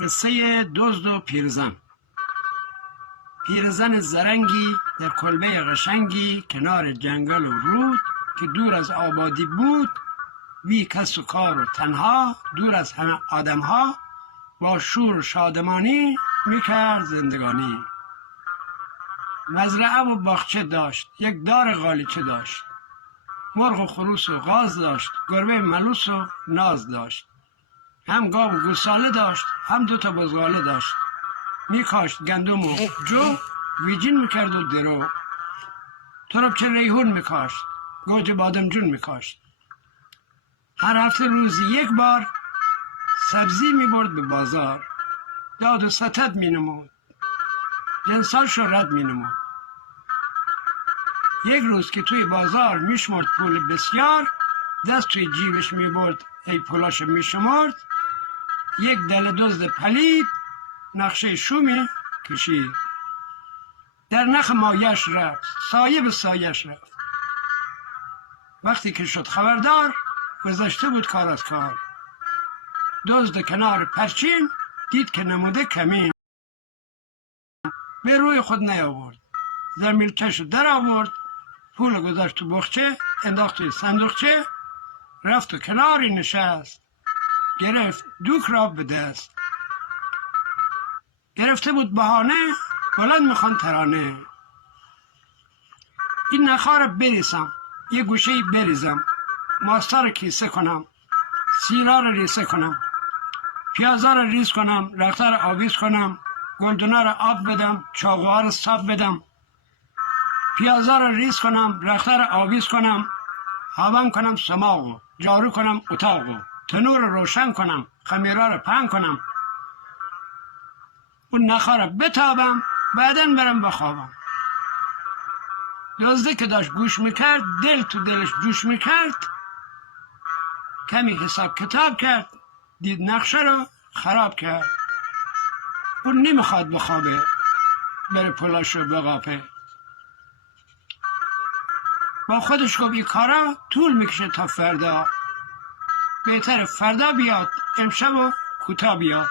قصه دزد و پیرزن. پیرزن زرنگی در کلبه قشنگی کنار جنگل و رود که دور از آبادی بود، بی کس و کار و تنها، دور از همه آدمها، با شور و شادمانی میکرد زندگانی. مزرعه و باغچه داشت، یک دار غالیچه داشت، مرغ و خروس و غاز داشت، گربه ملوس و ناز داشت، هم گاو و گوساله داشت، هم 2 تا بزغاله داشت. میکاشت گندم و جو، ویجین میکرد و درو، تربچه ریحون میکاشت، گوجه بادمجون میکاشت. هر هفته روزی یک بار سبزی میبرد به بازار، داد و ستد مینمود، جنساش رو رد مینمود. یک روز که توی بازار میشمرد پول بسیار، دست توی جیبش میبرد ای پولاش میشمرد، یک دل دزد پلید نقشه شومی کشید. در نخ مایش رفت، سایه به سایش رفت. وقتی که شد خبردار، گذشته بود کار از کار. دزد کنار پرچین دید که نموده کمین، به روی خود نیاورد، زمیلچش در آورد، پول گذاشت تو بخچه، انداخت توی صندوقچه، رفت و کناری نشست، گرفت دوک را به دست. گرفته بود بهانه، بلند میخوان ترانه. این نخا را بریسم، یه گوشه بریزم، ماستا را کیسه کنم، سیرا را ریسه کنم، پیازا را ریز کنم، رخته را آویز کنم، گلدونا را آب بدم، چاقوها را صاف بدم، پیازا را ریز کنم، رخته را آویز کنم، هوام کنم سماغو، جارو کنم اتاقو، تنور را روشن کنم، خمیرا را پهن کنم، اون نخا را بتابم، بعداً برم بخوابم. دزده که داشت گوش میکرد، دل تو دلش جوش میکرد، کمی حساب کتاب کرد، دید نقشه رو خراب کرد. اون نمیخواد بخوابه، بره پولاش رو بقاپه. با خودش گفت این کارا طول میکشه تا فردا، بهتر فردا بیاد، امشب و کوتا بیاد.